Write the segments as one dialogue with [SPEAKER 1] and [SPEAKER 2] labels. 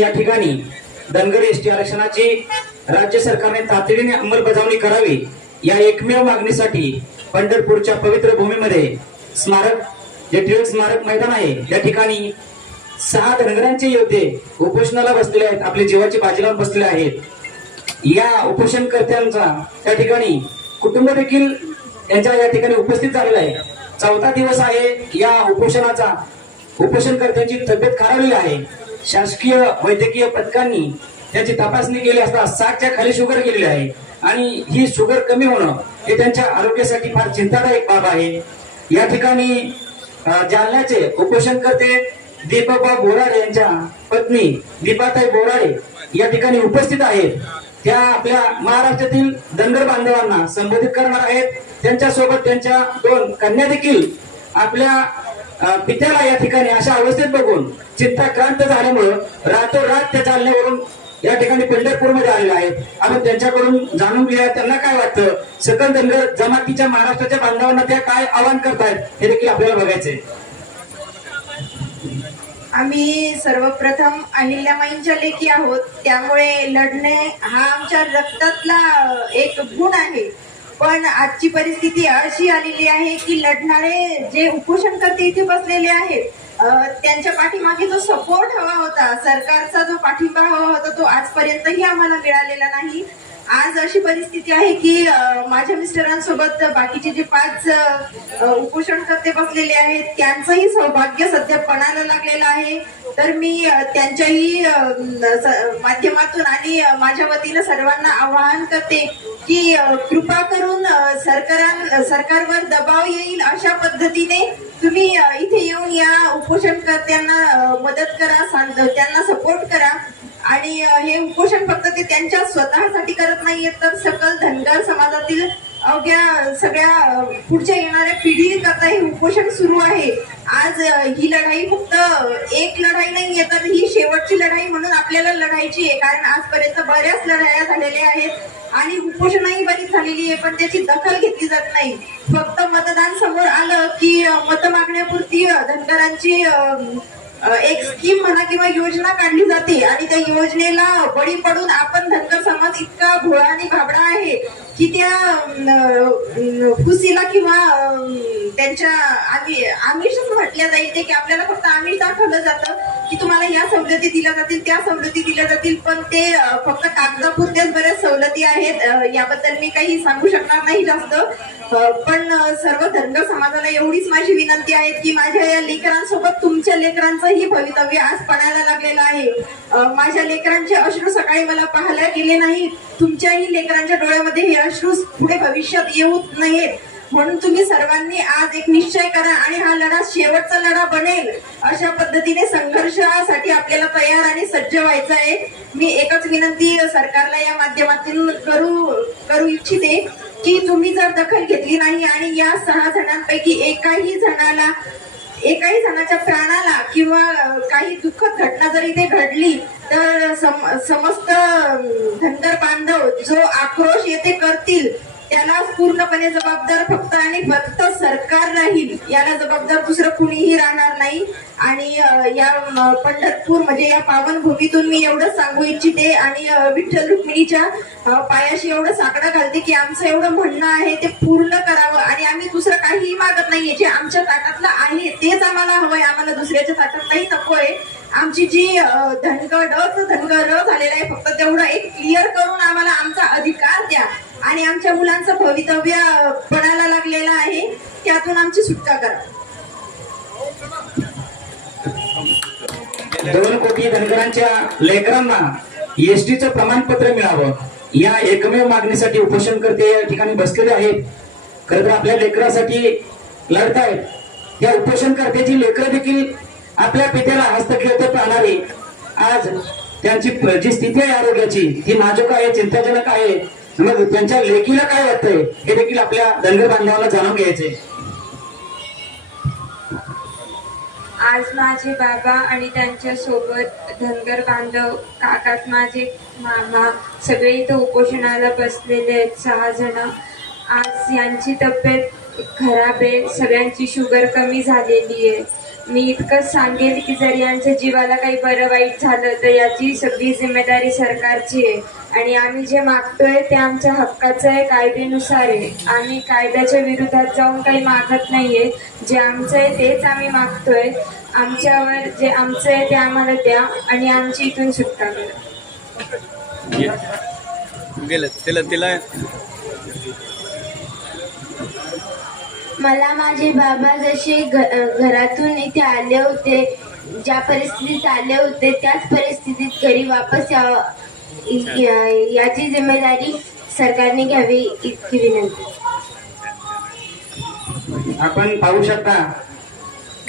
[SPEAKER 1] या ठिकाणी धनगर एसटी आरक्षणाची राज्य सरकारने तातडीने अंमलबजावणी करावी या एकमेव मागणीसाठी पंढरपूरच्या पवित्र भूमीमध्ये स्मारक जे टिळक स्मारक मैदान आहे या ठिकाणी सहा धनगरांचे योद्धे उपोषणाला बसलेले आहेत आपले जीवाची बाजी लावून बसलेले आहेत. या उपोषणकर्त्यांचा त्या ठिकाणी कुटुंब देखील यांच्या या ठिकाणी उपस्थित झालेला आहे. चौथा दिवस आहे या उपोषणाचा. उपोषणकर्त्यांची तब्येत खालावलेली आहे. शासकीय वैद्यकीय पथकांनी त्याची तपासणी केली असता साठच्या खाली शुगर गेलेली आहे. आणि ही शुगर कमी होणं हे त्यांच्या आरोग्यासाठी फार चिंतादायक बाब आहे. या ठिकाणी अं, जालन्याचे उपोषणकर्ते दीपकबा बोराडे यांच्या पत्नी दीपाताई बोराडे या ठिकाणी उपस्थित आहेत. त्या आपल्या महाराष्ट्रातील धनगर बांधवांना संबोधित करणार आहेत. त्यांच्यासोबत त्यांच्या दोन कन्या देखील आपल्या पित्याला या ठिकाणी अशा अवस्थेत बघून चिंताक्रांत झाल्यामुळं रातोरात त्या चालण्यावरून या ठिकाणी पंढरपूरमध्ये आलेले आहेत आपण त्यांच्याकडून जाणून घेऊया त्यांना काय वाटतं? सकल धनगर जमातीच्या महाराष्ट्राच्या बांधवांना त्या काय आवाहन करतायत हे देखील आपल्याला बघायचंय.
[SPEAKER 2] आम्ही सर्वप्रथम अहिल्यामाईंच्या लेखी आहोत. त्यामुळे लढणे हा आमच्या रक्तातला एक गुण आहे. पण आजची परिस्थिती अशी आलेली आहे की लढणारे जे उपोषणकर्ते इथे बसलेले आहेत त्यांच्या पाठीमागे जो सपोर्ट हवा होता सरकारचा जो पाठिंबा हवा होता तो आजपर्यंतही आम्हाला मिळालेला नाही. आज अशी परिस्थिती आहे की माझ्या मिस्टरांसोबत बाकीचे जे पाच उपोषणकर्ते बसलेले आहेत त्यांचंही सौभाग्य सध्या पणाला लागलेलं आहे. तर मी त्यांच्याही स- माध्यमातून आणि माझ्या वतीनं सर्वांना आवाहन करते की कृपा करून सरकार सरकारां सरकारवर दबाव येईल अशा पद्धतीने तुम्ही इथे येऊन या. उपोषणकर्त्यांना मदत करा सांग त्यांना सपोर्ट करा. आणि हे उपोषण फक्त ते त्यांच्या स्वतःसाठी करत नाहीयेत तर सकल धनगर समाजातील अवघ्या सगळ्या पुढच्या येणाऱ्या पिढी करता हे उपोषण सुरू आहे. आज ही लढाई फक्त एक लढाई नाहीये तर ही शेवटची लढाई म्हणून आपल्याला लढायची आहे. कारण आजपर्यंत बऱ्याच लढाया झालेल्या आहेत आणि उपोषणही बरीच झालेली आहे पण त्याची दखल घेतली जात नाही. फक्त मतदान समोर आलं की मत मागण्यापुरती धनगरांची एक स्कीम म्हणा किंवा योजना काढली जाते. आणि त्या योजनेला बळी पडून आपण धनगर समाज इतका भोळा आणि भाबडा आहे. की त्या खुशीला किंवा त्यांच्या आम्ही आमिषच म्हटल्या जाईल ते की आपल्याला फक्त आमिष दाखवलं जातं की तुम्हाला या सवलती दिल्या जातील त्या सवलती दिल्या जातील पण ते फक्त कागदापुरत्याच बऱ्याच सवलती आहेत याबद्दल मी काही सांगू शकणार नाही जास्त. पण सर्व धनगर समाजाला एवढीच माझी विनंती आहे की माझ्या या लेकरांसोबत तुमच्या लेकरांचंही भवितव्य आज पडायला लागलेलं आहे. माझ्या लेकरांचे अश्रू सकाळी मला पाहायला गेले नाही तुमच्याही लेकरांच्या डोळ्यामध्ये हे अश्रू पुढे भविष्यात येऊ नयेत म्हणून तुम्ही सर्वांनी आज एक निश्चय करा आणि हा लढा शेवटचा लढा बनेल. अशा पद्धतीने संघर्षासाठी आपल्याला तयार आणि सज्ज व्हायचं आहे. मी एकच विनंती सरकारला या माध्यमातून करू करू इच्छिते की तुम्ही जर दखल घेतली नाही आणि या सहा जणांपैकी एकाही जणाला एकाही जणाच्या प्राणाला किंवा काही दुःखद घटना जर इथे घडली तर सम, समस्त धनगर बांधव जो आक्रोश येथे करतील त्याला पूर्णपणे जबाबदार फक्त आणि फक्त सरकार राहील याला जबाबदार दुसरं कुणीही राहणार नाही. आणि या पंढरपूर म्हणजे या पावनभूमीतून मी एवढं सांगू इच्छिते आणि विठ्ठल रुक्मिणीच्या पायाशी एवढं साकडं घालते की आमचं एवढं म्हणणं आहे ते पूर्ण करावं. आणि आम्ही दुसरं काहीही मागत नाहीये. जे आमच्या ताटातलं आहे तेच आम्हाला हवंय. आम्हाला दुसऱ्याच्या ताटातलंही नकोय आमची जी अ, धनगड धनगर झालेला आहे फक्त तेवढं एक क्लिअर करून आम्हाला आमचा अधिकार द्या. आणि आमच्या मुलांचं भवितव्य पडायला लागलेलं आहे त्यातून आमची सुटका करा.
[SPEAKER 1] दोन कोटी धनगरांच्या लेकरांना एसटीचं प्रमाणपत्र मिळावं. या एकमेव मागणीसाठी उपोषणकर्ते या ठिकाणी बसलेले आहेत. खरं तर आपल्या लेकरासाठी लढतायत. या उपोषणकर्त्याची लेकरं देखील आपल्या पित्याला हस्तक्षेप पाहणारी आज त्यांची जी स्थिती आहे आरोग्याची. ती नाजूक आहे चिंताजनक आहे. मग त्यांच्या लेखीला काय वाटतंय? हे देखील आपल्या धनगर बांधवाला जाणून घ्यायचे
[SPEAKER 3] आज माझे बाबा आणि त्यांच्यासोबत धनगर बांधव काकात माझे मामा सगळे इथं उपोषणाला बसलेले आहेत सहा जण. आज यांची तब्येत खराब आहे. सगळ्यांची शुगर कमी झालेली आहे. मी इतकंच सांगेल की जर यांच्या जीवाला काही बरं वाईट झालं तर याची सगळी जिम्मेदारी सरकारची आहे. आणि आम्ही जे मागतोय ते आमच्या हक्काचं आहे कायद्यानुसार आहे. आम्ही कायद्याच्या विरोधात जाऊन काही मागत नाहीये. जे आमचं आहे तेच आम्ही मागतोय. आमच्यावर जे आमचं आहे ते आम्हाला द्या आणि आमची इथून सुटका करा.
[SPEAKER 4] गेलं. तिला तिला
[SPEAKER 5] मला माझे बाबा जसे घरातून इथे आले होते ज्या परिस्थितीत आले होते त्याच परिस्थितीत घरी वापस यावं याची जिम्मेदारी सरकारने घ्यावी इतकी विनंती.
[SPEAKER 1] आपण पाहू शकता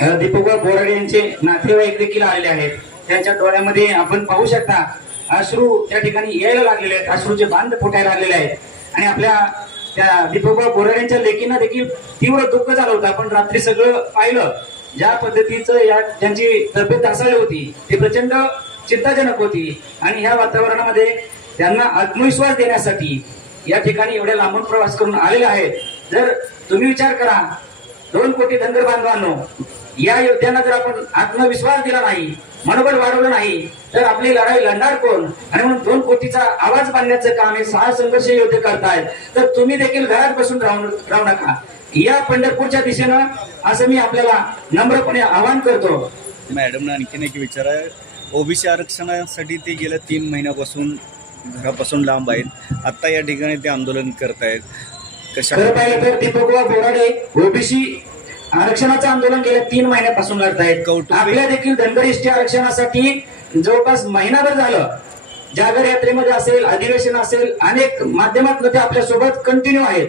[SPEAKER 1] अ, दीपकबा बोराडे यांचे नातेवाईक देखील आलेले आहेत. त्यांच्या डोळ्यामध्ये आपण पाहू शकता अश्रू त्या ठिकाणी यायला लागलेले आहेत अश्रूचे बांध फुटायला लागलेले आहेत. आणि आपल्या त्या दीपकबा बोराडेंच्या लेकींना देखील तीव्र दुःख झालं होतं. आपण रात्री सगळं पाहिलं. ज्या पद्धतीचं या त्यांची तब्येत ढासळली होती ती प्रचंड चिंताजनक होती. आणि ह्या वातावरणामध्ये त्यांना आत्मविश्वास देण्यासाठी या ठिकाणी एवढ्या लांबून प्रवास करून आलेले आहेत. जर तुम्ही विचार करा दोन कोटी धनगर बांधवांनो या योद्ध्यांना जर आपण आत्मविश्वास दिला नाही मनोबल वाढवलं नाही तर आपली लढाई लढणार कोण? आणि म्हणून दोन कोटीचा आवाज बांधण्याचं काम हे सहा संघर्ष योद्धे करतायत. तर तुम्ही देखील घरात बसून राहू राहू नका. या पंढरपूरच्या दिशेनं असं मी आपल्याला नम्रपणे आवाहन करतो.
[SPEAKER 4] मॅडमनं आणखीन एक विचार आहे. ओबीसी आरक्षणासाठी ते गेल्या तीन महिन्यापासून घरापासून लांब आहेत. आत्ता या ठिकाणी ते आंदोलन करतायत. कशा
[SPEAKER 1] पाहिलं तर दीपकबा बोराडे ओबीसी आरक्षणाचं आंदोलन गेल्या तीन महिन्यापासून
[SPEAKER 4] कौटुंबिक-
[SPEAKER 1] आपल्या देखील धनगर एसटी आरक्षणासाठी जवळपास महिनाभर झालं जागर यात्रेमध्ये असेल अधिवेशन असेल अनेक माध्यमातून ते आपल्यासोबत कंटिन्यू आहेत.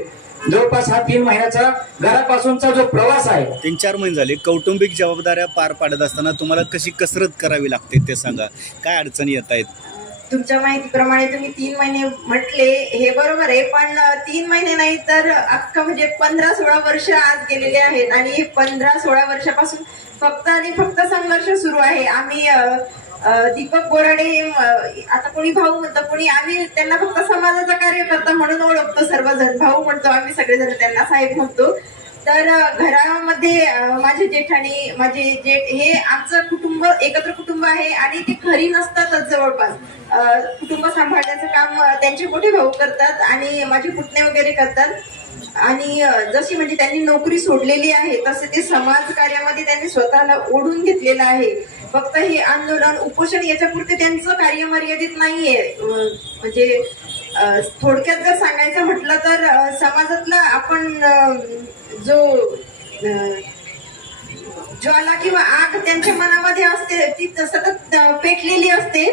[SPEAKER 1] जवळपास हा तीन महिन्याचा घरापासूनचा जो प्रवास आहे.
[SPEAKER 4] तीन चार महिने झाले कौटुंबिक जबाबदाऱ्या पार पाडत असताना तुम्हाला कशी कसरत करावी लागते ते सांगा. काय अडचणी येत आहेत?
[SPEAKER 2] तुमच्या माहितीप्रमाणे तुम्ही तीन महिने म्हटले हे बरोबर आहे पण तीन महिने नाही तर अख्खा म्हणजे पंधरा सोळा वर्ष आज गेलेले आहेत आणि हे पंधरा सोळा वर्षापासून फक्त आणि फक्त संघर्ष सुरू आहे. आम्ही दीपक बोराडे हे, आता कोणी भाऊ म्हणतो कोणी आम्ही त्यांना फक्त समाजाचा कार्यकर्ता म्हणून ओळखतो सर्वजण. भाऊ म्हणतो आम्ही सगळेजण त्यांना साहेब म्हणतो. तर घरामध्ये माझे जेठाणी माझे जेठ हे आमचं कुटुंब एकत्र कुटुंब आहे आणि ते घरी नसतातच जवळपास. कुटुंब सांभाळण्याचं काम त्यांचे मोठे भाऊ करतात आणि माझे पुतणे वगैरे करतात. आणि जशी म्हणजे त्यांनी नोकरी सोडलेली आहे तसे ते समाज कार्यामध्ये त्यांनी स्वतःला ओढून घेतलेलं आहे. फक्त हे आंदोलन उपोषण याच्यापुरते त्यांचं कार्य मर्यादित नाहीये म्हणजे थोडक्यात जर सांगायचं म्हटलं तर समाजातला आपण जो ज्वाला किंवा आग त्यांच्या मनामध्ये असते ती सतत पेटलेली असते.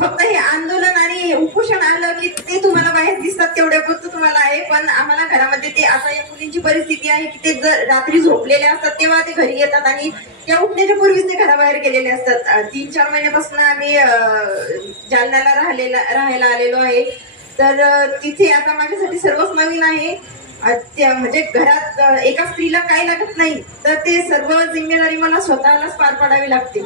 [SPEAKER 2] फक्त हे आंदोलन आणि उपोषण आलं की ते तुम्हाला बाहेर दिसतात तेवढ्या पुरतं तुम्हाला आहे पण आम्हाला घरामध्ये ते आता या मुलींची परिस्थिती आहे की ते जर रात्री झोपलेले असतात तेव्हा ते घरी येतात आणि त्या उठण्याच्या पूर्वीच ते घराबाहेर गेलेले असतात. तीन चार महिन्यापासून आम्ही जालन्याला राहिलेला राहायला आलेलो आहे. तर तिथे आता माझ्यासाठी सर्वच नवीन आहे. त्या- म्हणजे घरात एका स्त्रीला काय लागत नाही तर ते सर्व जिम्मेदारी मला स्वतःलाच पार पाडावी लागते.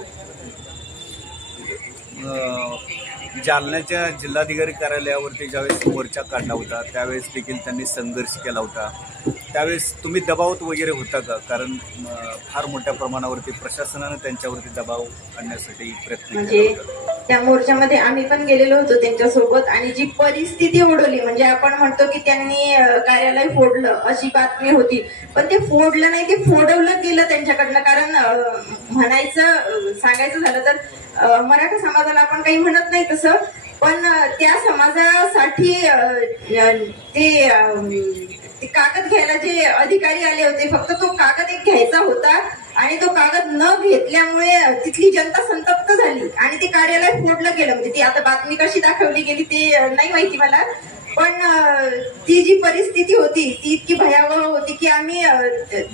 [SPEAKER 4] जालन्याच्या जिल्हाधिकारी कार्यालयावरती ज्यावेळेस मोर्चा काढला होता त्यावेळेस देखील त्यांनी संघर्ष केला होता. त्यावेळेस तुम्ही दबावात वगैरे होता का? कारण फार मोठ्या प्रमाणावरती प्रशासनानं त्यांच्यावरती दबाव आणण्यासाठी प्रयत्न
[SPEAKER 2] म्हणजे
[SPEAKER 4] केला होता.
[SPEAKER 2] त्या मोर्चामध्ये आम्ही पण गेलेलो होतो त्यांच्यासोबत आणि जी परिस्थिती ओढवली म्हणजे आपण म्हणतो की त्यांनी कार्यालय फोडलं अशी बातमी होती. पण ते फोडलं नाही ते फोडवलं गेलं त्यांच्याकडनं. कारण म्हणायचं सांगायचं झालं तर मराठा समाजाला आपण काही म्हणत नाही तसं पण त्या समाजासाठी ते कागद घ्यायला जे अधिकारी आले होते फक्त तो कागद एक घ्यायचा होता आणि तो कागद न घेतल्यामुळे तिथली जनता संतप्त झाली आणि ते कार्यालय फोडलं गेलं. म्हणजे ती आता बातमी कशी दाखवली गेली ते नाही माहिती मला. पण ती जी परिस्थिती होती ती इतकी भयावह होती की आम्ही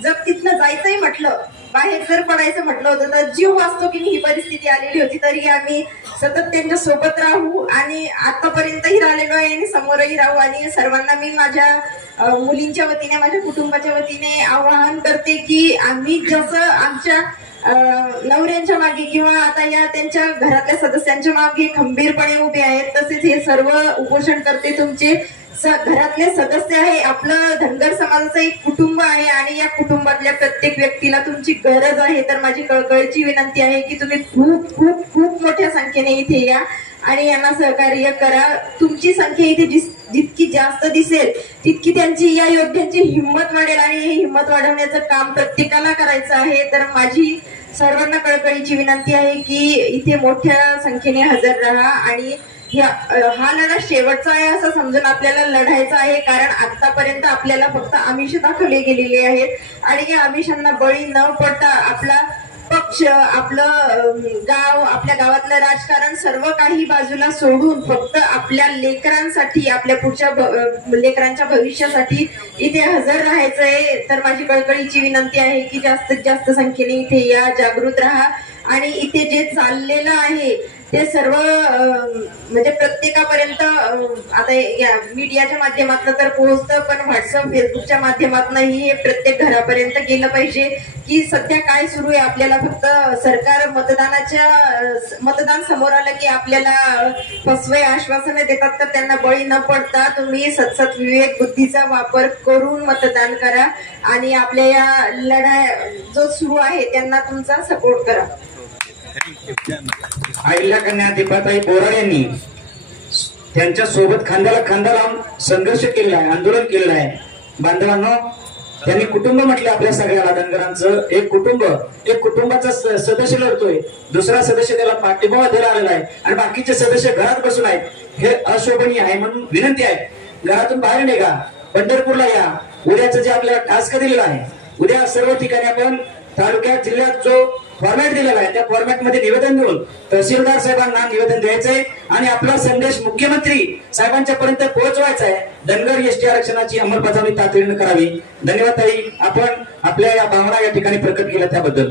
[SPEAKER 2] जर तिथनं जायचंही म्हटलं. बाहेर जर पडायचं म्हटलं होतं तर जीव वाचतो की ही परिस्थिती आलेली होती तरी आम्ही सतत त्यांच्यासोबत राहू आणि आतापर्यंतही राहिलेलो आहे आणि समोरही राहू आणि सर्वांना मी माझ्या मुलींच्या वतीने माझ्या कुटुंबाच्या वतीने आवाहन करते की आम्ही जसं आमच्या नवऱ्यांच्या मागे किंवा आता या त्यांच्या घरातल्या सदस्यांच्या मागे खंबीरपणे उभे आहेत तसेच हे सर्व उपोषण करते तुमचे स- घरातले सदस्य आहे. आपलं धनगर समाजाचं एक कुटुंब आहे आणि या कुटुंबातल्या प्रत्येक व्यक्तीला तुमची गरज आहे. तर माझी कळकळीची विनंती आहे की तुम्ही खूप खूप खूप मोठ्या संख्येने इथे या आणि यांना सहकार्य करा. तुमची संख्या इथे जिस- जितकी जास्त दिसेल तितकी त्यांची या योद्ध्यांची हिंमत वाढेल. आणि ही हिंमत वाढवण्याचं काम प्रत्येकाला करायचं आहे. तर माझी सर्वांना कळकळीची विनंती आहे की इथे मोठ्या संख्येने हजर राहा. आणि हा लढा शेवटचा आहे असं समजून आपल्याला लढायचा आहे. कारण आतापर्यंत आपल्याला फक्त आमिष दाखवले गेलेले आहेत. आणि या आमिषांना बळी न पडता आपला पक्ष आपलं गाव आपल्या गावातलं राजकारण सर्व काही बाजूला सोडून फक्त आपल्या लेकरांसाठी आपल्या पुढच्या लेकरांच्या भविष्यासाठी इथे हजर राहायचंय. तर माझी कळकळीची विनंती आहे की जास्तीत जास्त संख्येने इथे या जागृत राहा. आणि इथे जे चाललेलं आहे ते सर्व म्हणजे प्रत्येकापर्यंत आता या मीडियाच्या माध्यमातून तर पोहोचतं पण व्हॉट्सअप फेसबुकच्या माध्यमातूनही हे प्रत्येक घरापर्यंत गेलं पाहिजे की सध्या काय सुरू आहे आपल्याला फक्त सरकार मतदानाच्या मतदान समोर आलं की आपल्याला फसवे आश्वासनं देतात तर त्यांना बळी न पडता तुम्ही सतसत विवेक बुद्धीचा वापर करून मतदान करा आणि आपल्या या लढाई जो सुरू आहे त्यांना तुमचा सपोर्ट करा.
[SPEAKER 4] थँक्यू
[SPEAKER 1] कन्या दीपाताई बोराड यांनी त्यांच्यासोबत खांद्याला खांदा लावून संघर्ष केलेला आहे आंदोलन केलेलं आहे. बांधवांनो त्यांनी कुटुंब म्हटले आपल्या सगळ्याला धनगरांचं एक कुटुंब एक कुटुंबाचा सदस्य लढतोय. दुसरा सदस्य त्याला पाठिंबा द्यायला आलेला आहे. आणि बाकीचे सदस्य घरात बसून आहेत. हे अशोभनीय आहे म्हणून विनंती आहे. घरातून बाहेर निघा. पंढरपूरला या. उद्याचं जे आपल्याला टास्क दिलेला आहे उद्या सर्व ठिकाणी आपण तालुक्यात जिल्ह्यात जो फॉर्मॅट दिलेला आहे. त्या फॉर्मॅटमध्ये निवेदन देऊन तहसीलदार साहेबांना निवेदन द्यायचंय आणि आपला संदेश मुख्यमंत्री साहेबांच्या पर्यंत पोहोचवायचा आहे धनगर एसटी आरक्षणाची अंमलबजावणी तातडीनं करावी. धन्यवाद ताई. आपण आपल्या या भावना या ठिकाणी प्रकट केल्या त्याबद्दल.